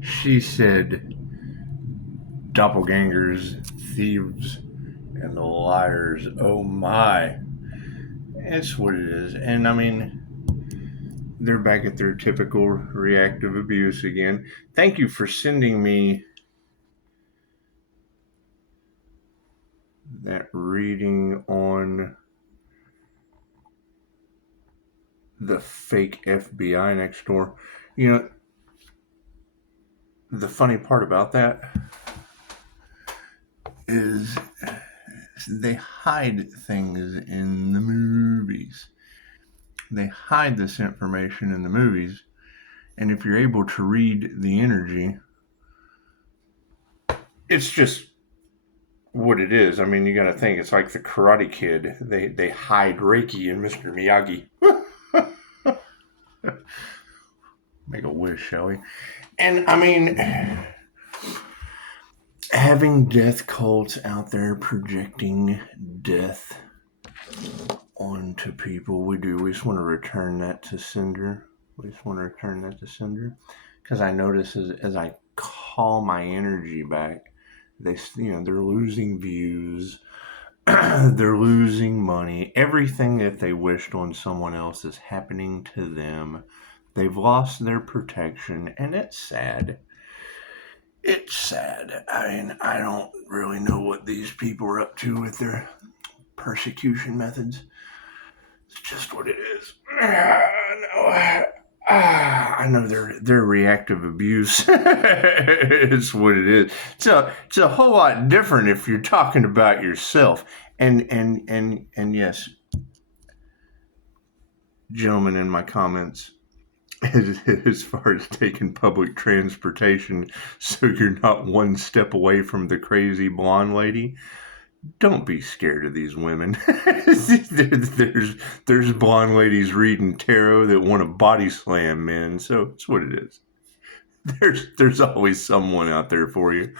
She said, doppelgangers, thieves, and the liars. Oh my. It's what it is. And I mean, they're back at their typical reactive abuse again. Thank you for sending me that reading on the fake FBI next door. You know, the funny part about that is they hide things in the movies. They hide this information in the movies, and if you're able to read the energy, it's just what it is. I mean, you got to think it's like the Karate Kid. They hide Reiki in Mr. Miyagi. Make a wish, shall we? And I mean, having death cults out there projecting death onto people, we just want to return that to sender. Because I notice as I call my energy back, they're losing views, they're losing money. Everything that they wished on someone else is happening to them. They've lost their protection, and it's sad. It's sad. I mean, I don't really know what these people are up to with their persecution methods. It's just what it is. I know they're reactive abuse. It's what it is. It's a whole lot different if you're talking about yourself. And yes, gentlemen, in my comments, as far as taking public transportation so you're not one step away from the crazy blonde lady, don't be scared of these women. there's blonde ladies reading tarot that want to body slam men, so it's what it is. There's always someone out there for you.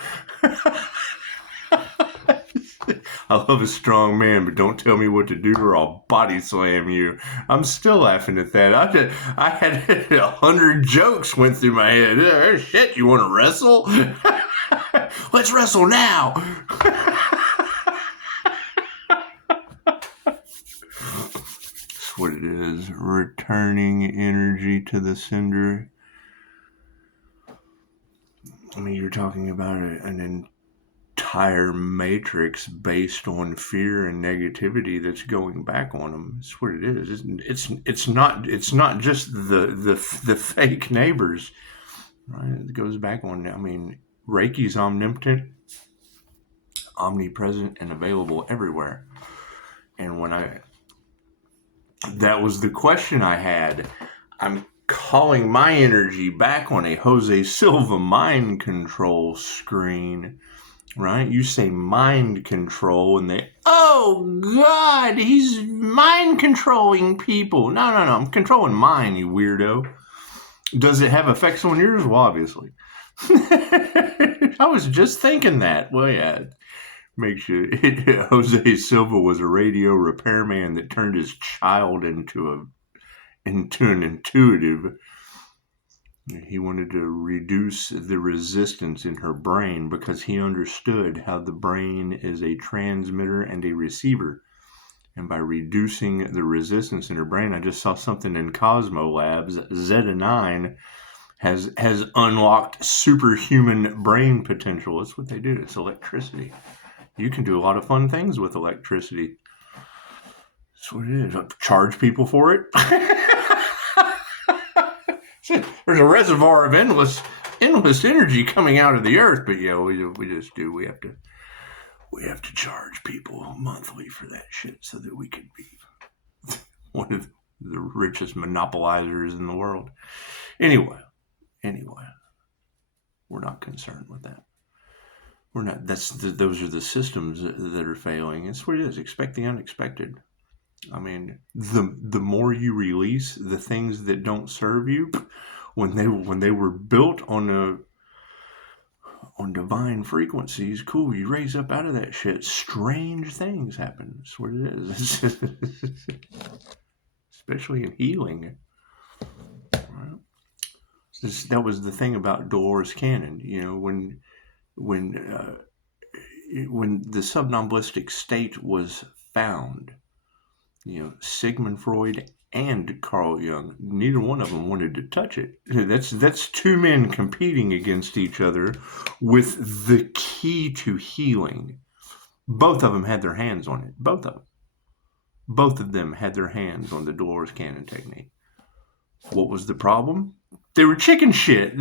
I love a strong man, but don't tell me what to do or I'll body slam you. I'm still laughing at that. I had 100 jokes went through my head. Oh, shit, you want to wrestle? Let's wrestle now. That's what it is. Returning energy to the sender. I mean, you're talking about an entire matrix based on fear and negativity that's going back on them. That's what it is. It's not just the fake neighbors, right? It goes back on. I mean, Reiki's omnipotent, omnipresent, and available everywhere. And that was the question I had. I'm calling my energy back on a Jose Silva mind control screen. Right? You say mind control and oh God, he's mind controlling people. No, I'm controlling mine, you weirdo. Does it have effects on yours? Well, obviously. I was just thinking that. Well, yeah. Makes you. Jose Silva was a radio repairman that turned his child into an intuitive. He wanted to reduce the resistance in her brain because he understood how the brain is a transmitter and a receiver. And by reducing the resistance in her brain, I just saw something in Cosmo Labs. Zeta 9 has unlocked superhuman brain potential. That's what they do. It's electricity. You can do a lot of fun things with electricity. That's what it is. Charge people for it. There's a reservoir of endless energy coming out of the earth, but yeah, we just do. We have to charge people monthly for that shit so that we could be one of the richest monopolizers in the world. Anyway, we're not concerned with that. We're not. Those are the systems that are failing. It's what it is. Expect the unexpected. I mean, the more you release the things that don't serve you, when they were built on divine frequencies, cool, you raise up out of that shit. Strange things happen. That's what it is. Especially in healing. Right? That was the thing about Dolores Cannon. When when the subnomalistic state was found, Sigmund Freud and Carl Jung, neither one of them wanted to touch it. That's two men competing against each other with the key to healing. Both of them had their hands on it. Both of them had their hands on the Dolores Cannon technique. What was the problem? They were chicken shit.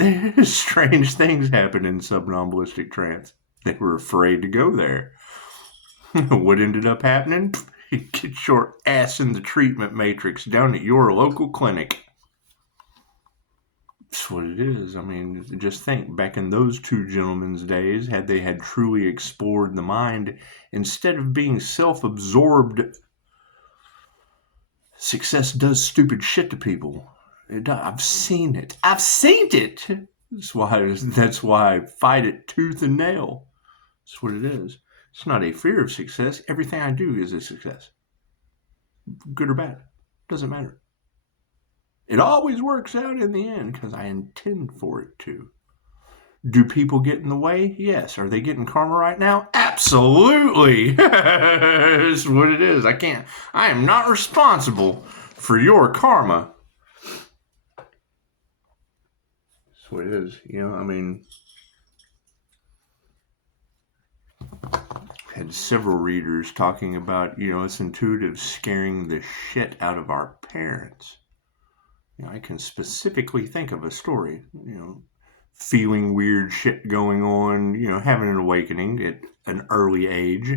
Strange things happen in subnomalistic trance. They were afraid to go there. What ended up happening? Get your ass in the treatment matrix down at your local clinic. That's what it is. I mean, just think, back in those two gentlemen's days, had they had truly explored the mind, instead of being self-absorbed, success does stupid shit to people. I've seen it. That's why I fight it tooth and nail. That's what it is. It's not a fear of success. Everything I do is a success. Good or bad. Doesn't matter. It always works out in the end because I intend for it to. Do people get in the way? Yes. Are they getting karma right now? Absolutely. That's what it is. I am not responsible for your karma. That's what it is. Had several readers talking about, us intuitives scaring the shit out of our parents. I can specifically think of a story, feeling weird shit going on, having an awakening at an early age,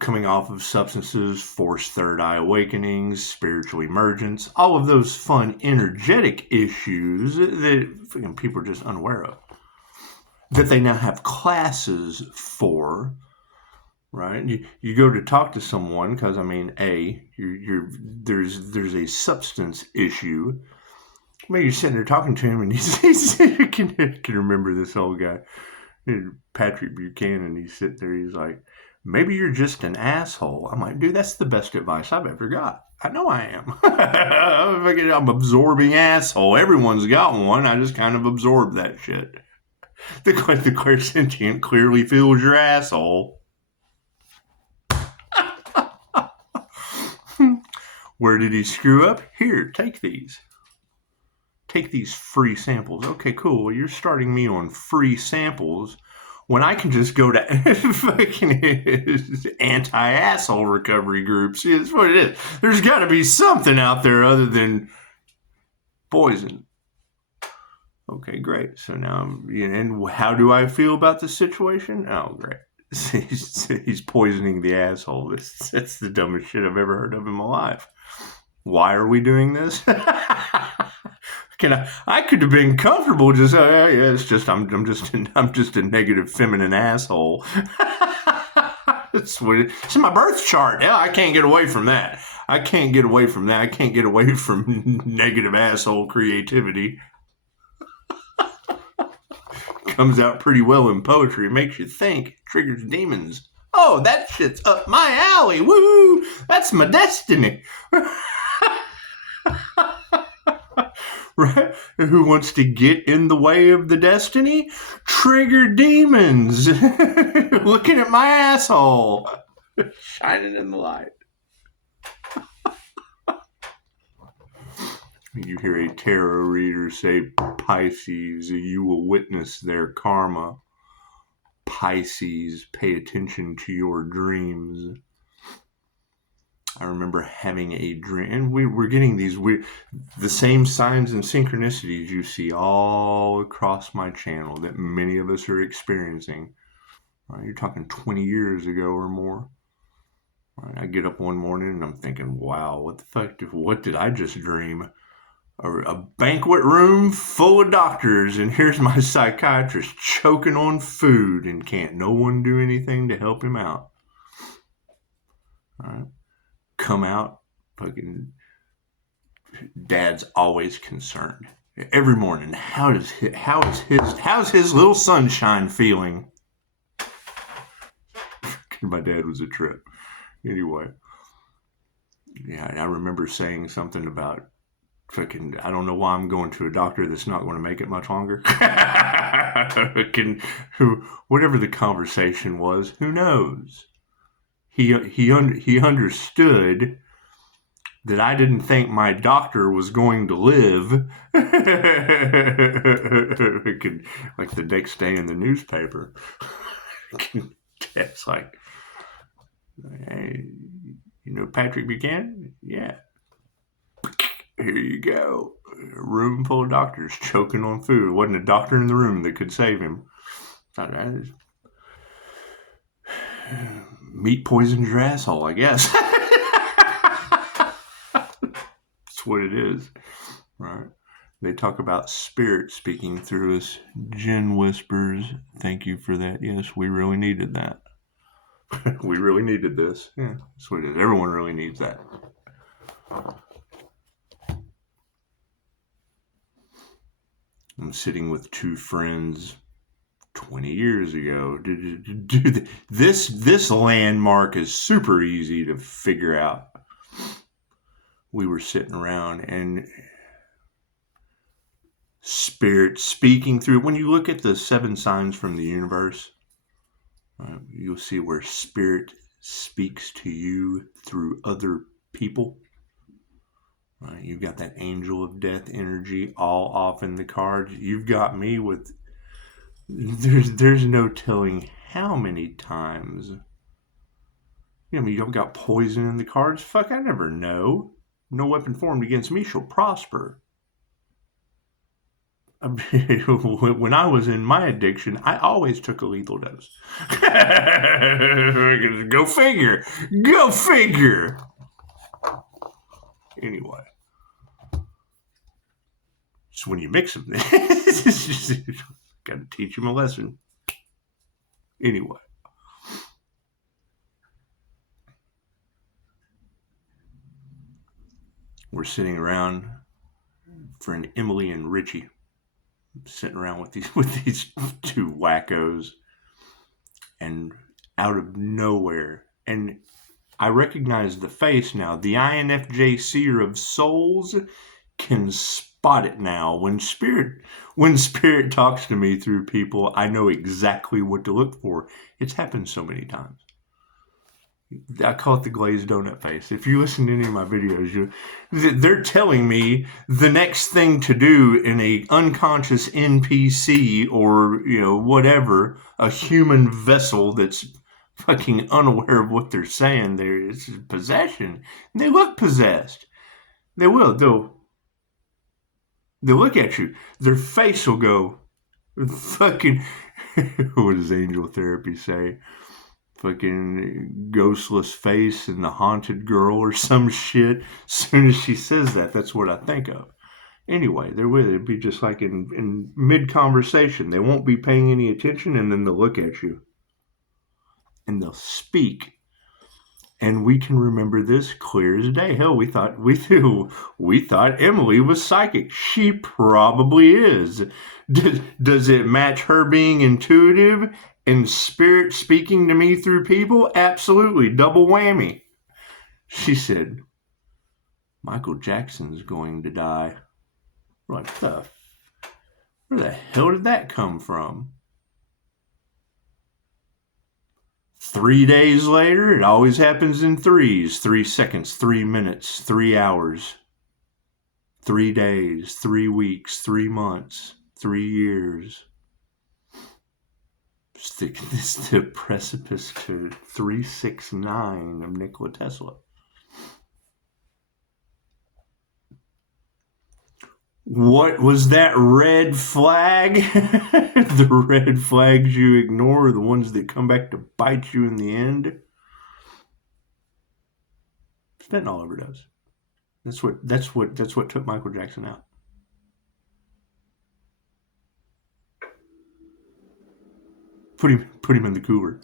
coming off of substances, forced third eye awakenings, spiritual emergence, all of those fun, energetic issues that people are just unaware of, that they now have classes for. Right, you go to talk to someone because there's a substance issue. Maybe you're sitting there talking to him, and he's I can remember this old guy, Patrick Buchanan. He's sitting there, he's like, "Maybe you're just an asshole." I'm like, "Dude, that's the best advice I've ever got. I know I am. I'm absorbing asshole. Everyone's got one. I just kind of absorb that shit. The clairsentient clearly feels your asshole." Where did he screw up? Here, take these. Take these free samples. Okay, cool. Well, you're starting me on free samples when I can just go to fucking anti-asshole recovery groups. See, that's what it is. There's got to be something out there other than poison. Okay, great. So now, and how do I feel about the situation? Oh, great. He's poisoning the asshole. That's the dumbest shit I've ever heard of in my life. Why are we doing this? I could have been comfortable just it's just I'm just a negative feminine asshole. It's my birth chart. Yeah, I can't get away from that. I can't get away from negative asshole creativity. Comes out pretty well in poetry. It makes you think. Triggers demons. Oh, that shit's up my alley. Woo! That's my destiny. Right? Who wants to get in the way of the destiny? Trigger demons. Looking at my asshole. Shining in the light. You hear a tarot reader say, Pisces, you will witness their karma. Pisces, pay attention to your dreams. I remember having a dream, and we're getting the same signs and synchronicities you see all across my channel that many of us are experiencing. Right, you're talking 20 years ago or more. Right, I get up one morning and I'm thinking, wow, what did I just dream? A banquet room full of doctors, and here's my psychiatrist choking on food, and can't no one do anything to help him out. All right. Come out, fucking dad's always concerned. Every morning, how's his little sunshine feeling? My dad was a trip. Anyway, yeah, I remember saying something about Fucking, I don't know why I'm going to a doctor that's not going to make it much longer. Whatever the conversation was, who knows? He understood that I didn't think my doctor was going to live. Like the next day in the newspaper. It's like, hey, you know Patrick Buchanan? Yeah. Here you go. A room full of doctors choking on food. Wasn't a doctor in the room that could save him. Meat poisoned your asshole, I guess. That's what it is, right? They talk about spirit speaking through us. Jen whispers, thank you for that. Yes, we really needed that. We really needed this. Yeah, that's what it is. Everyone really needs that. I'm sitting with two friends 20 years ago. This landmark is super easy to figure out. We were sitting around and spirit speaking through. When you look at the 7 signs from the universe, you'll see where spirit speaks to you through other people. Right, you've got that angel of death energy all off in the cards. You've got me with, there's no telling how many times. I mean, you've got poison in the cards. Fuck, I never know. No weapon formed against me shall prosper. I mean, when I was in my addiction, I always took a lethal dose. Go figure. Go figure. Anyway. So when you mix them, got to teach them a lesson. Anyway. We're sitting around for an Emily and Richie. Sitting around with these two wackos. And out of nowhere, and I recognize the face now. The INFJ seer of souls can spot it now. When spirit talks to me through people, I know exactly what to look for. It's happened so many times. I call it the glazed donut face. If you listen to any of my videos, they're telling me the next thing to do in a unconscious NPC or, whatever, a human vessel that's fucking unaware of what they're saying. It's possession. And they look possessed. They will. They'll look at you. Their face will go fucking, what does angel therapy say? Fucking ghostless face and the haunted girl or some shit. As soon as she says that, that's what I think of. Anyway, they're with it. It'd be just like in mid-conversation. They won't be paying any attention, and then they'll look at you. And they'll speak. And we can remember this clear as day. Hell, we thought Emily was psychic. She probably is. Does it match her being intuitive and spirit speaking to me through people? Absolutely. Double whammy. She said, Michael Jackson's going to die. We're like, where the hell did that come from? 3 days later, it always happens in threes. 3 seconds, 3 minutes, 3 hours, 3 days, 3 weeks, 3 months, 3 years. This is the precipice to 369 of Nikola Tesla. What was that red flag? The red flags you ignore are the ones that come back to bite you in the end. Fentanyl overdose. That's what took Michael Jackson out. Put him in the cooler.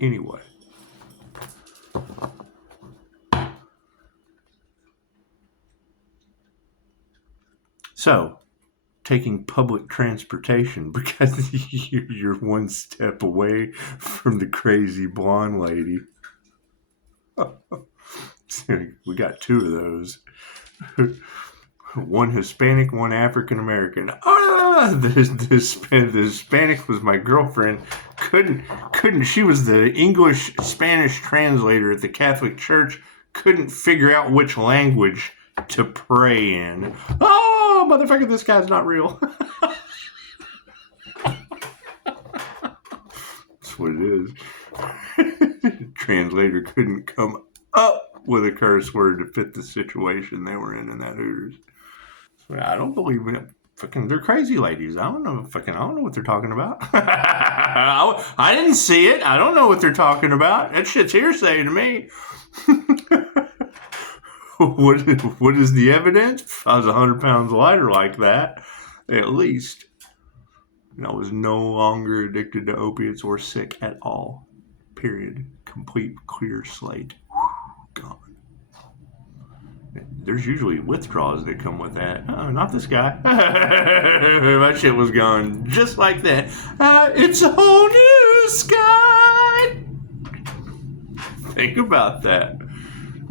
Anyway. So, taking public transportation because you're one step away from the crazy blonde lady. We got 2 of those. One Hispanic, one African American. The Hispanic was my girlfriend. Couldn't. She was the English Spanish translator at the Catholic Church. Couldn't figure out which language to pray in. Oh, motherfucker, this guy's not real. That's what it is. Translator couldn't come up with a curse word to fit the situation they were in that Hooters. I don't believe it. Fucking, they're crazy ladies. I don't know what they're talking about. I didn't see it. I don't know what they're talking about. That shit's hearsay to me. What is the evidence? If I was 100 pounds lighter like that, at least. And I was no longer addicted to opiates or sick at all. Period. Complete clear slate. Gone. There's usually withdrawals that come with that. Oh, not this guy. My shit was gone just like that. It's a whole new sky. Think about that.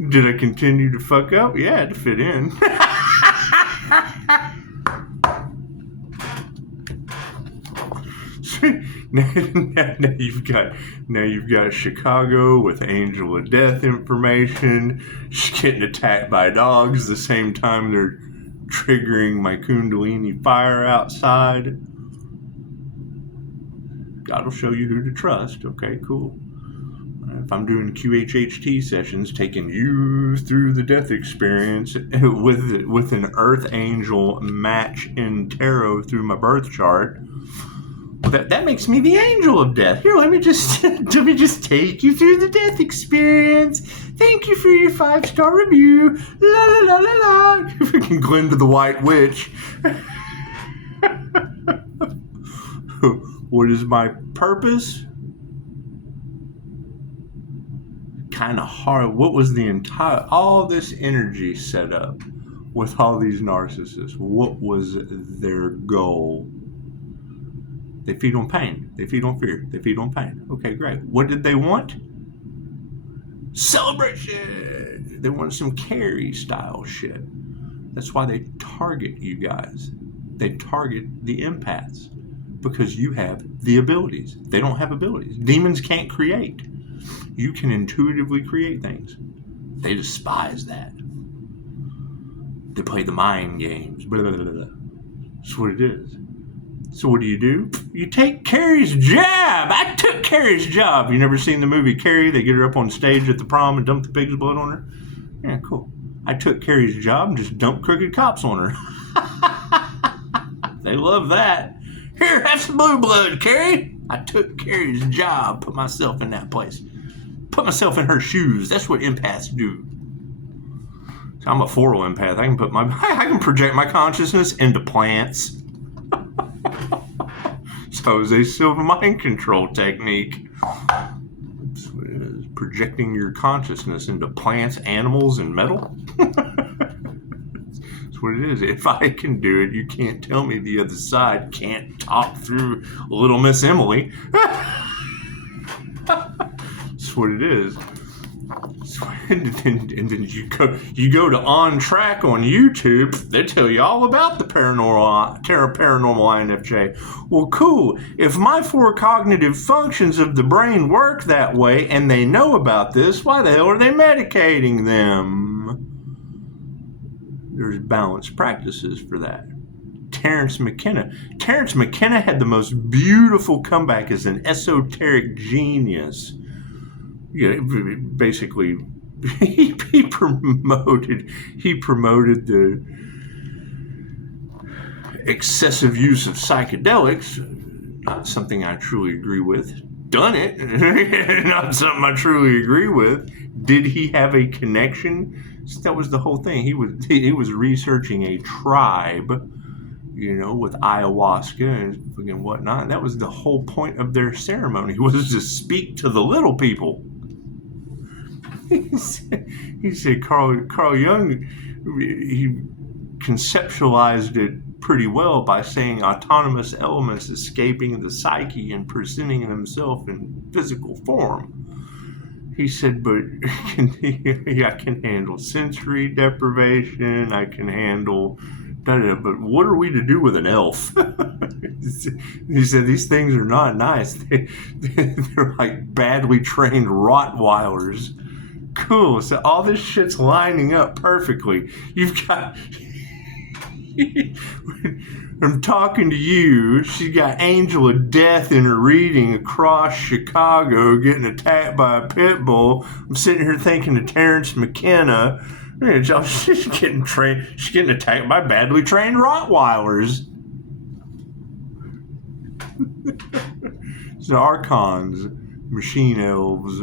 Did I continue to fuck up? Yeah, I had to fit in. Now you've got Chicago with Angel of Death information. She's getting attacked by dogs the same time they're triggering my Kundalini fire outside. God will show you who to trust. Okay, cool. If I'm doing QHHT sessions, taking you through the death experience with an Earth Angel match in tarot through my birth chart, that makes me the angel of death. Here, let me just take you through the death experience. Thank you for your 5-star review. La la la la la. Freaking Glinda the White Witch. What is my purpose? Kind of hard. What was all this energy set up with all these narcissists? What was their goal? They feed on pain. They feed on fear. They feed on pain. Okay, great. What did they want? Celebration. They want some Carrie style shit. That's why they target you guys. They target the empaths because you have the abilities. They don't have abilities. Demons can't create. You can intuitively create things. They despise that. They play the mind games. Blah, blah, blah, blah. That's what it is. So what do? You take Carrie's job. I took Carrie's job. You never seen the movie Carrie? They get her up on stage at the prom and dump the pig's blood on her? Yeah, cool. I took Carrie's job and just dumped crooked cops on her. They love that. Here, have some blue blood, Carrie. I took Carrie's job, put myself in that place. Put myself in her shoes. That's what empaths do. So I'm a floral empath. I can project my consciousness into plants. So it's a silver mind control technique. That's what it is. Projecting your consciousness into plants, animals, and metal. That's what it is. If I can do it, you can't tell me the other side can't talk through Little Miss Emily. That's what it is. And then you go to On Track on YouTube. They tell you all about the paranormal INFJ. Well, cool. If my 4 cognitive functions of the brain work that way, and they know about this, why the hell are they medicating them? There's balanced practices for that. Terence McKenna had the most beautiful comeback as an esoteric genius. Yeah, basically, he promoted the excessive use of psychedelics. Not something I truly agree with. Done it. Not something I truly agree with. Did he have a connection? That was the whole thing. He was researching a tribe, with ayahuasca and whatnot. And that was the whole point of their ceremony, was to speak to the little people. He said Carl Jung, he conceptualized it pretty well by saying autonomous elements escaping the psyche and presenting themselves in physical form. He said, but I can handle sensory deprivation. I can handle, but what are we to do with an elf? He said, these things are not nice. They're like badly trained Rottweilers. Cool. So all this shit's lining up perfectly. You've got... I'm talking to you. She got Angel of Death in her reading across Chicago, getting attacked by a pit bull. I'm sitting here thinking of Terrence McKenna. She's getting trained. She's getting attacked by badly trained Rottweilers. So Archons, machine elves.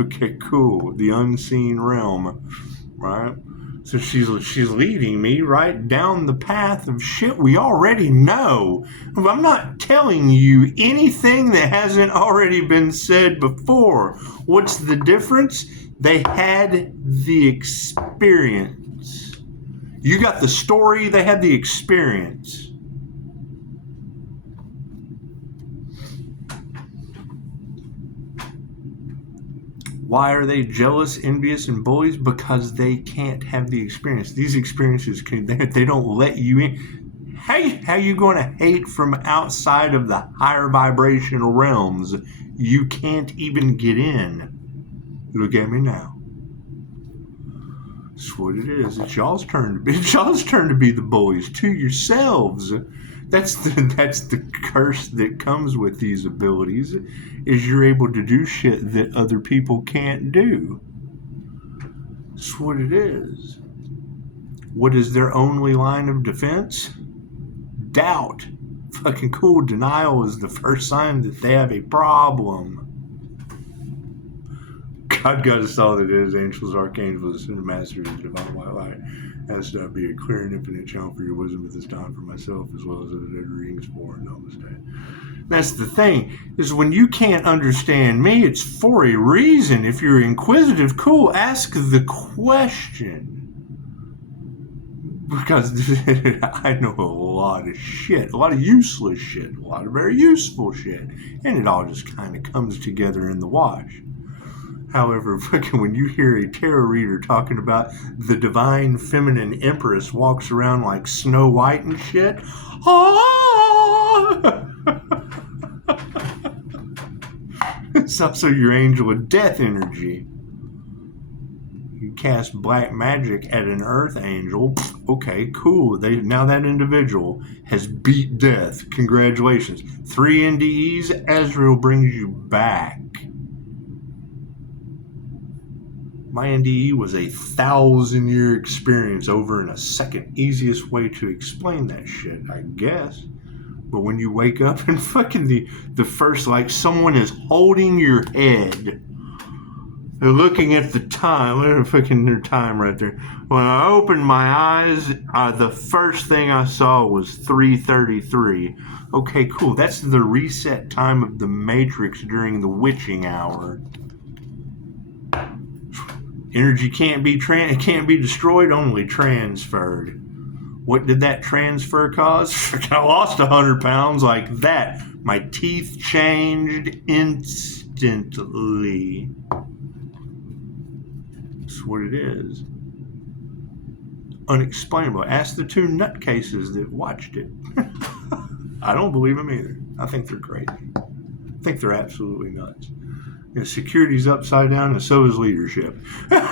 Okay, cool. The unseen realm, right? So she's leading me right down the path of shit we already know. I'm not telling you anything that hasn't already been said before. What's the difference? They had the experience. You got the story, they had the experience. Why are they jealous, envious, and bullies? Because they can't have the experience. These experiences, they don't let you in. How you going to hate from outside of the higher vibrational realms? You can't even get in. Look at me now. That's what it is. It's y'all's turn to be. It's y'all's turn to be the bullies to yourselves. That's the curse that comes with these abilities, is you're able to do shit that other people can't do. That's what it is. What is their only line of defense? Doubt. Fucking cool. Denial is the first sign that they have a problem. God got us all that is, angels, archangels, and masters of divine white light. Has to be a clear and infinite channel for your wisdom at this time for myself, as well as other readings for Namaste. That's the thing, is when you can't understand me, it's for a reason. If you're inquisitive, cool, ask the question. Because I know a lot of shit, a lot of useless shit, a lot of very useful shit, and it all just kind of comes together in the wash. However, fucking when you hear a tarot reader talking about the divine feminine empress walks around like Snow White and shit, it's also your angel of death energy. You cast black magic at an earth angel. Okay, cool. Now that individual has beat death. Congratulations. 3 NDEs, Azrael brings you back. My NDE was a 1,000-year experience over in a second. Easiest way to explain that shit, I guess. But when you wake up and fucking the first, like someone is holding your head. They're looking at the time. Look at fucking their time right there. When I opened my eyes, the first thing I saw was 3:33. Okay, cool. That's the reset time of the Matrix during the witching hour. Energy can't be destroyed, only transferred. What did that transfer cause? I lost 100 pounds like that. My teeth changed instantly. That's what it is. Unexplainable. Ask the 2 nutcases that watched it. I don't believe them either. I think they're crazy. I think they're absolutely nuts. You know, security's upside down, and so is leadership. That's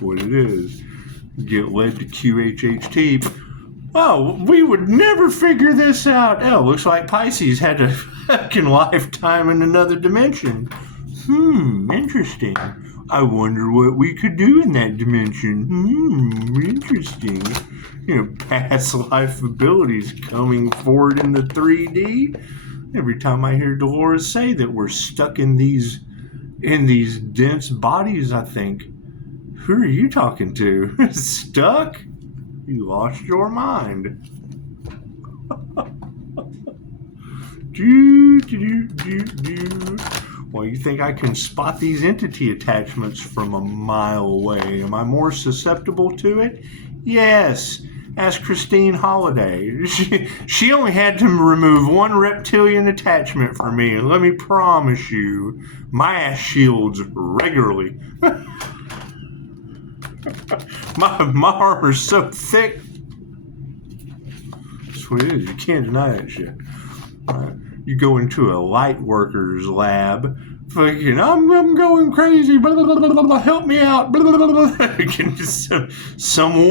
what it is. Get led to QHHT. Oh, we would never figure this out. Oh, looks like Pisces had a fucking lifetime in another dimension. Interesting. I wonder what we could do in that dimension. Interesting. You know, past life abilities coming forward in the 3D. Every time I hear Dolores say that we're stuck in these dense bodies, I think, who are you talking to? Stuck? You lost your mind. Well, you think I can spot these entity attachments from a mile away? Am I more susceptible to it? Yes. Ask Christine Holiday. She only had to remove one reptilian attachment for me, and let me promise you, my ass shields regularly. my armor's so thick. That's what it is. You can't deny that shit. You go into a light worker's lab, fucking, I'm going crazy, blah, blah, blah, blah, help me out, blah, blah, blah, blah. Some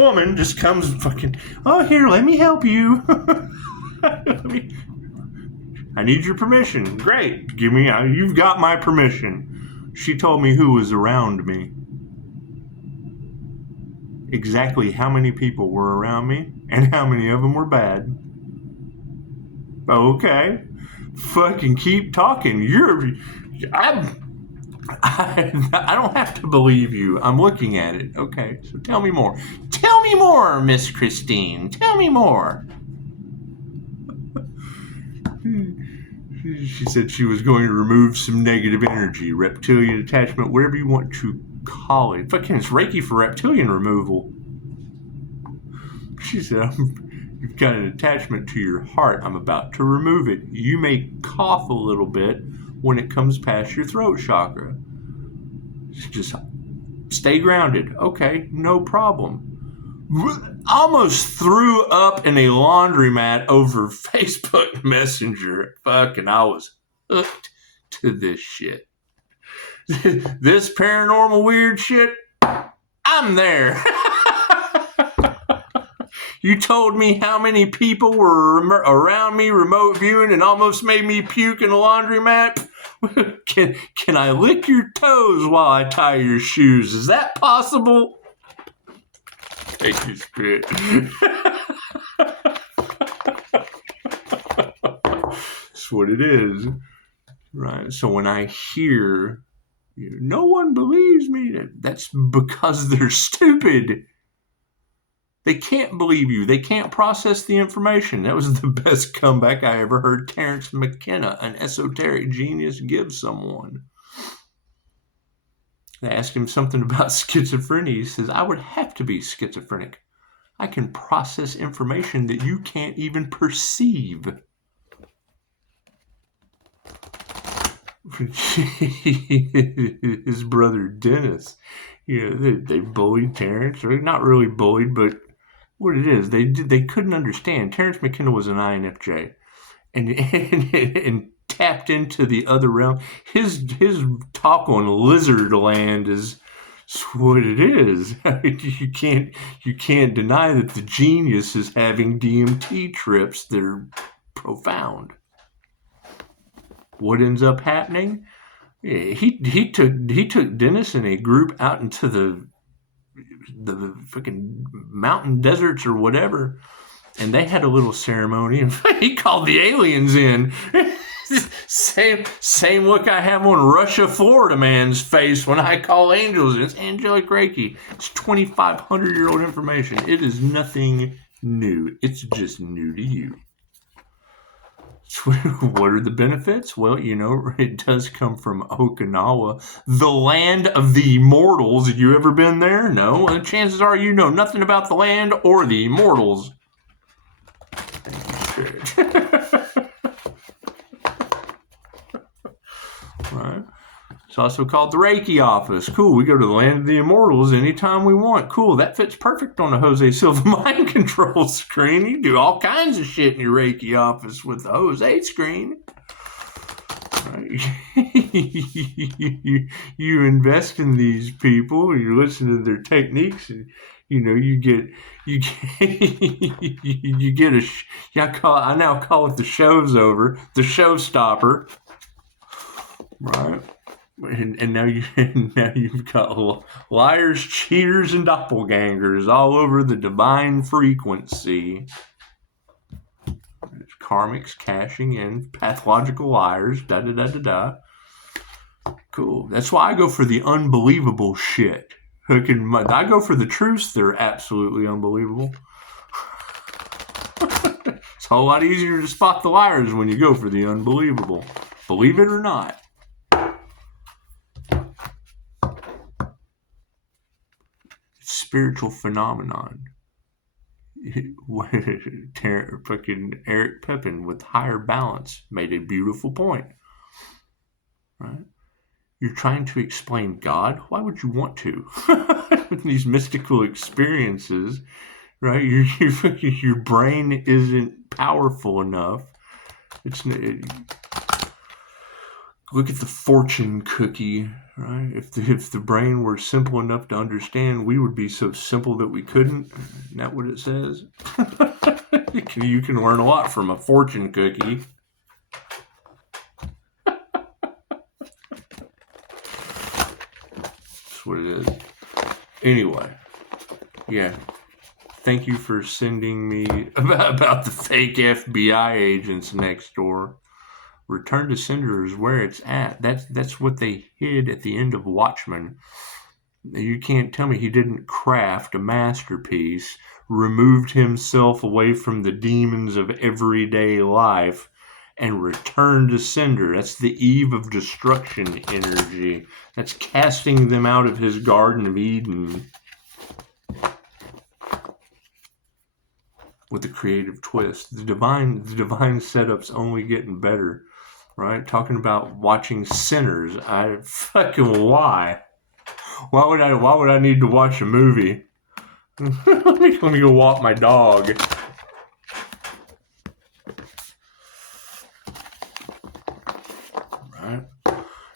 woman just comes fucking, oh, here, let me help you. I need your permission. Great, you've got my permission. She told me who was around me. Exactly how many people were around me, and how many of them were bad. Okay, fucking keep talking. I don't have to believe you. I'm looking at it. Okay, so tell me more. Tell me more, Miss Christine. Tell me more. She said she was going to remove some negative energy, reptilian attachment, whatever you want to call it. Fucking, it's Reiki for reptilian removal. She said, you've got an attachment to your heart. I'm about to remove it. You may cough a little bit when it comes past your throat chakra. Just stay grounded. Okay, no problem. Almost threw up in a laundromat over Facebook Messenger. Fucking, I was hooked to this shit. This paranormal weird shit, I'm there. You told me how many people were around me remote viewing and almost made me puke in a laundromat. Can I lick your toes while I tie your shoes? Is that possible? Take you, Spirit. That's what it is. Right. So when I hear, no one believes me, that's because they're stupid. They can't believe you. They can't process the information. That was the best comeback I ever heard Terence McKenna, an esoteric genius, give someone. They asked him something about schizophrenia. He says, I would have to be schizophrenic. I can process information that you can't even perceive. His brother Dennis, they bullied Terence, or not really bullied, but what it is, they couldn't understand. Terence McKenna was an INFJ, and tapped into the other realm. His talk on lizard land is what it is. You can't deny that the genius is having DMT trips that are profound. What ends up happening? He took Dennis and a group out into the freaking mountain deserts or whatever, and they had a little ceremony, and he called the aliens in. Same look I have on Russia, Florida man's face when I call angels. It's angelic Reiki. It's 2,500-year-old information. It is nothing new. It's just new to you. What are the benefits? Well, it does come from Okinawa, the land of the immortals. Have you ever been there? No. And chances are you know nothing about the land or the immortals. Right. It's also called the Reiki office. Cool. We go to the land of the immortals anytime we want. Cool. That fits perfect on a Jose Silva mind control screen. You do all kinds of shit in your Reiki office with the Jose screen. Right. You invest in these people. You listen to their techniques, and you get I now call it the show's over, the showstopper. Right. And now you've got liars, cheaters, and doppelgangers all over the divine frequency. There's karmics cashing in, pathological liars, da-da-da-da-da. Cool. That's why I go for the unbelievable shit. I go for the truths that are absolutely unbelievable. It's a whole lot easier to spot the liars when you go for the unbelievable. Believe it or not. Spiritual phenomenon. fucking Eric Pepin with higher balance made a beautiful point, right? You're trying to explain God. Why would you want to? With these mystical experiences, right? Your brain isn't powerful enough. Look at the fortune cookie, right? If the brain were simple enough to understand, we would be so simple that we couldn't. Isn't that what it says? You can learn a lot from a fortune cookie. That's what it is. Anyway, yeah. Thank you for sending me about the fake FBI agents next door. Return to sender is where it's at. That's what they hid at the end of Watchmen. You can't tell me he didn't craft a masterpiece, removed himself away from the demons of everyday life, and returned to sender. That's the eve of destruction energy. That's casting them out of his Garden of Eden with a creative twist. The divine setup's only getting better. Right? Talking about watching sinners. Why? Why would I need to watch a movie? let me go walk my dog. Right?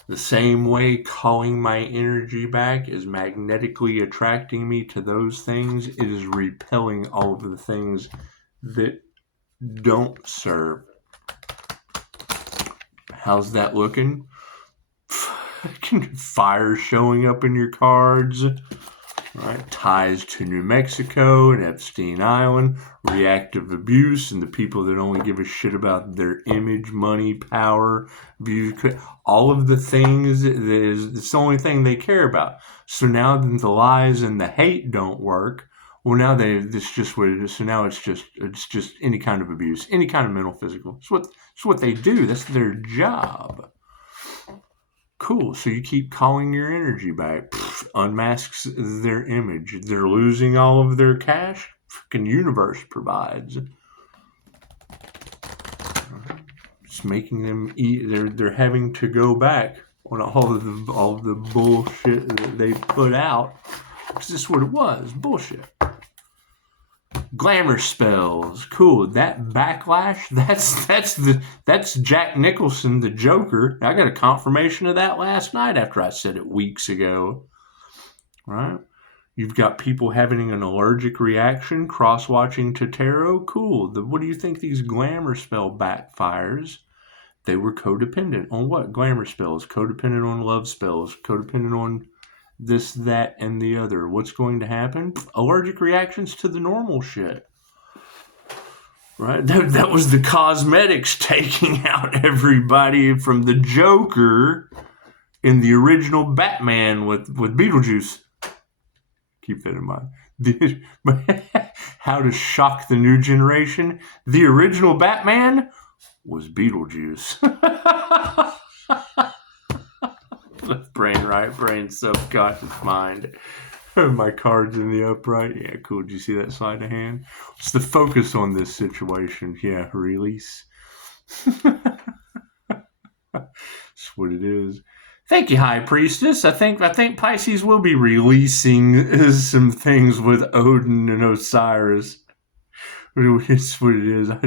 The same way calling my energy back is magnetically attracting me to those things, it is repelling all of the things that don't serve. How's that looking? Fire showing up in your cards, right? Ties to New Mexico and Epstein Island, reactive abuse, and the people that only give a shit about their image, money, power, views, all of the things. It's the only thing they care about. So now the lies and the hate don't work. Well, now it's just what it is. So now it's just any kind of abuse, any kind of mental, physical. It's what they do. That's their job. Cool. So you keep calling your energy back. Unmasks their image. They're losing all of their cash. Freaking universe provides. It's making them eat. They're having to go back on all of the bullshit that they put out. Because this is what it was. Bullshit. Glamour spells, cool. That backlash, that's Jack Nicholson, the Joker. I got a confirmation of that last night after I said it weeks ago. Right? You've got people having an allergic reaction, cross-watching to tarot. Cool. What do you think these glamour spell backfires? They were codependent on what? Glamour spells, codependent on love spells, codependent on this, that, and the other. What's going to happen? Allergic reactions to the normal shit. Right? That was the cosmetics taking out everybody from the Joker in the original Batman with Beetlejuice. Keep that in mind. How to shock the new generation? The original Batman was Beetlejuice. Left brain, right brain, subconscious mind. My card's in the upright. Yeah, cool. Did you see that sleight of hand? What's the focus on this situation? Yeah, release. That's what it is. Thank you, High Priestess. I think Pisces will be releasing some things with Odin and Osiris. It's what it is. I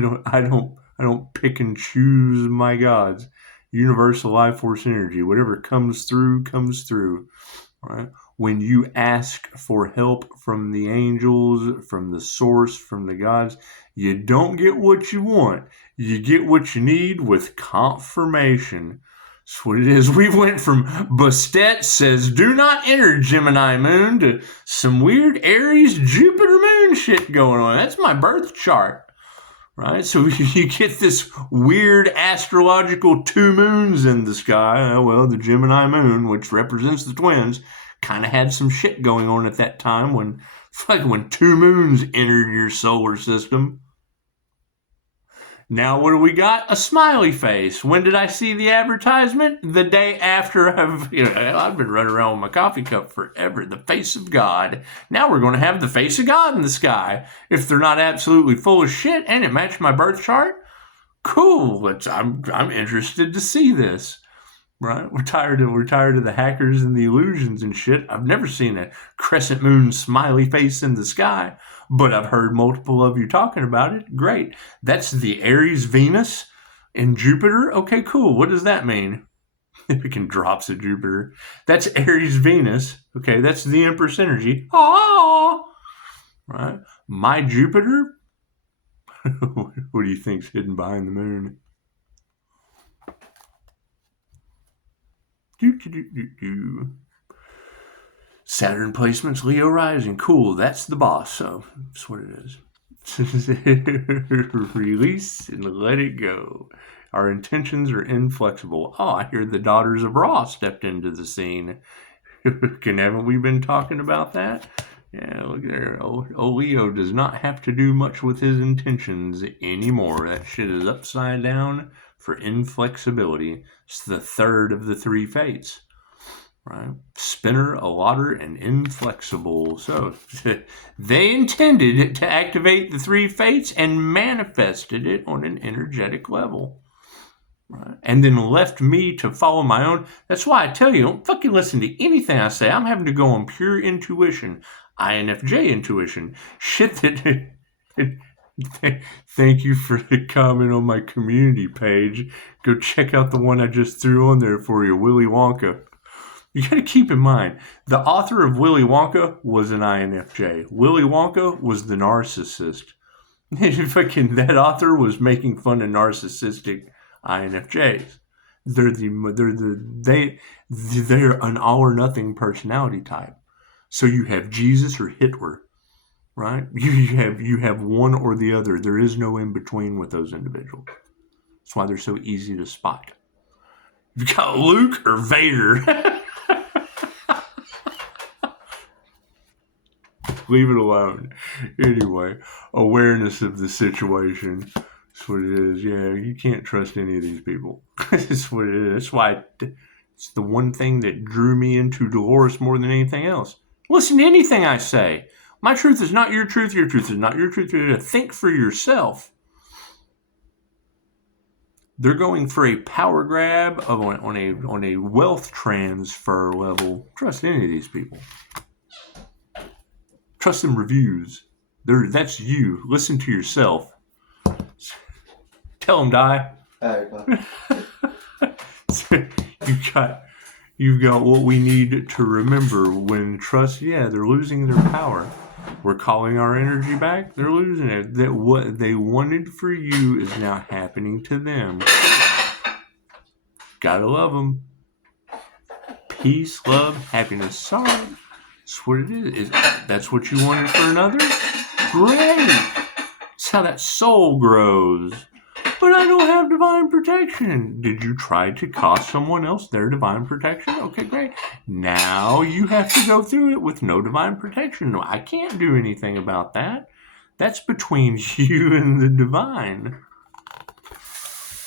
don't pick and choose my gods. Universal life force energy. Whatever comes through, comes through. Right? When you ask for help from the angels, from the source, from the gods, you don't get what you want. You get what you need with confirmation. That's what it is. We went from Bastet says, do not enter Gemini moon to some weird Aries Jupiter moon shit going on. That's my birth chart. Right? So you get this weird astrological two moons in the sky. Well, the Gemini moon, which represents the twins, kind of had some shit going on at that time when two moons entered your solar system. Now what do we got? A smiley face. When did I see the advertisement? The day after I've been running around with my coffee cup forever. The face of God. Now we're going to have the face of God in the sky. If they're not absolutely full of shit and it matched my birth chart, cool. I'm interested to see this. Right? We're tired of the hackers and the illusions and shit. I've never seen a crescent moon smiley face in the sky, but I've heard multiple of you talking about it. Great. That's the Aries Venus and Jupiter. Okay, cool. What does that mean? Picking drops of Jupiter. That's Aries Venus. Okay, that's the Empress energy. Ah! Right? My Jupiter? What do you think's hidden behind the moon? Saturn placements, Leo rising. Cool, that's the boss, so that's what it is. Release and let it go. Our intentions are inflexible. Oh, I hear the daughters of Ra stepped into the scene. Haven't we been talking about that? Yeah, look there. Old Leo does not have to do much with his intentions anymore. That shit is upside down for inflexibility. It's the third of the three fates. Right? Spinner, allotter, and inflexible. So they intended to activate the three fates and manifested it on an energetic level. Right? And then left me to follow my own. That's why I tell you, don't fucking listen to anything I say. I'm having to go on pure intuition. INFJ intuition. Shit that... Thank you for the comment on my community page. Go check out the one I just threw on there for you, Willy Wonka. You got to keep in mind, the author of Willy Wonka was an INFJ. Willy Wonka was the narcissist. Fucking that author was making fun of narcissistic INFJs. They're an all or nothing personality type. So you have Jesus or Hitler, right? You have one or the other. There is no in between with those individuals. That's why they're so easy to spot. You've got Luke or Vader. Leave it alone. Anyway, awareness of the situation. That's what it is. Yeah, you can't trust any of these people. That's what it is. That's why it's the one thing that drew me into Dolores more than anything else. Listen to anything I say. My truth is not your truth. Your truth is not your truth. You're to think for yourself. They're going for a power grab on a wealth transfer level. Trust any of these people. Trust them reviews. That's you. Listen to yourself. Tell them, die. You've got what we need to remember when trust. Yeah, they're losing their power. We're calling our energy back. They're losing it. That what they wanted for you is now happening to them. Gotta love them. Peace, love, happiness. Sorry. That's what it is. That's what you wanted for another? Great. That's how that soul grows. But I don't have divine protection. Did you try to cost someone else their divine protection? Okay, great. Now you have to go through it with no divine protection. No, I can't do anything about that. That's between you and the divine.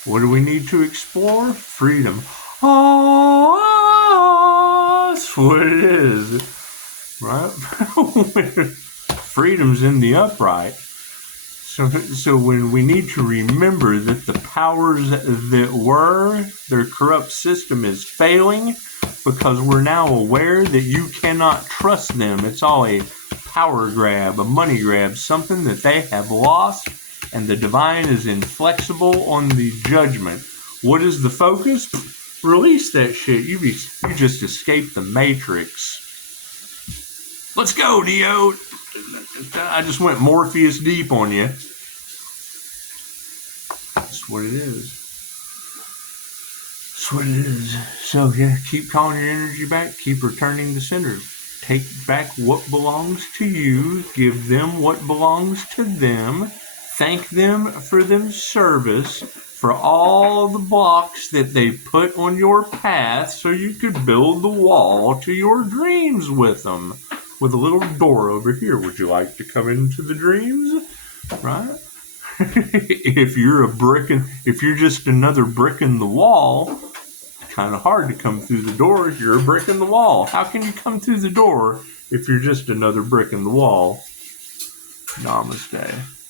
What do we need to explore? Freedom. Oh, that's what it is. Right? Freedom's in the upright. So when we need to remember that the powers that were, their corrupt system is failing because we're now aware that you cannot trust them. It's all a power grab, a money grab, something that they have lost, and the divine is inflexible on the judgment. What is the focus? Release that shit. You just escaped the Matrix. Let's go, Neo. I just went Morpheus deep on you. That's what it is. That's what it is. So, yeah, keep calling your energy back. Keep returning to center. Take back what belongs to you. Give them what belongs to them. Thank them for their service, for all the blocks that they put on your path so you could build the wall to your dreams with them. With a little door over here. Would you like to come into the dreams? Right? if you're just another brick in the wall, kind of hard to come through the door if you're a brick in the wall. How can you come through the door if you're just another brick in the wall? Namaste.